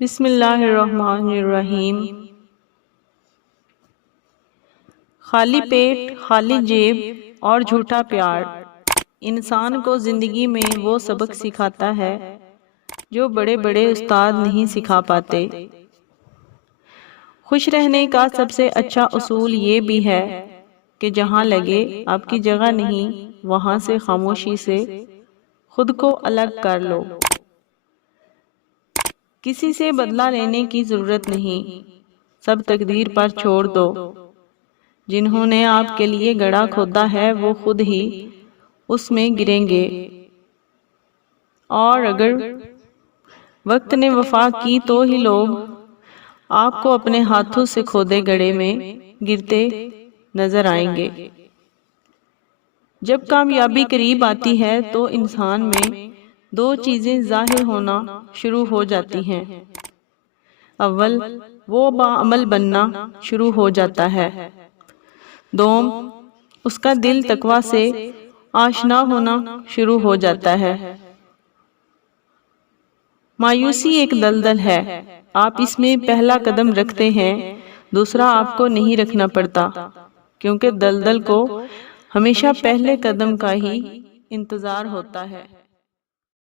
بسم اللہ الرحمن الرحیم۔ خالی پیٹ، خالی جیب اور جھوٹا پیار انسان کو زندگی میں وہ سبق سکھاتا ہے جو بڑے بڑے استاد نہیں سکھا پاتے۔ خوش رہنے کا سب سے اچھا اصول یہ بھی ہے کہ جہاں لگے آپ کی جگہ نہیں، وہاں سے خاموشی سے خود کو الگ کر لو۔ کسی سے بدلہ لینے کی ضرورت نہیں، سب تقدیر پر چھوڑ دو۔ جنہوں نے آپ کے لیے گڑھا کھودا ہے وہ خود ہی اس میں گریں گے، اور اگر وقت نے وفا کی تو ہی لوگ آپ کو اپنے ہاتھوں سے کھودے گڑھے میں گرتے نظر آئیں گے۔ جب کامیابی قریب آتی ہے تو انسان میں دو چیزیں ظاہر ہونا شروع ہو جاتی ہیں۔ اول، وہ باعمل بننا شروع ہو جاتا ہے۔ دوم، اس کا دل تقویٰ سے آشنا ہونا شروع ہو جاتا ہے۔ مایوسی ایک دلدل ہے، آپ اس میں پہلا قدم رکھتے ہیں، دوسرا آپ کو نہیں رکھنا پڑتا، کیونکہ دلدل کو ہمیشہ پہلے قدم کا ہی انتظار ہوتا ہے۔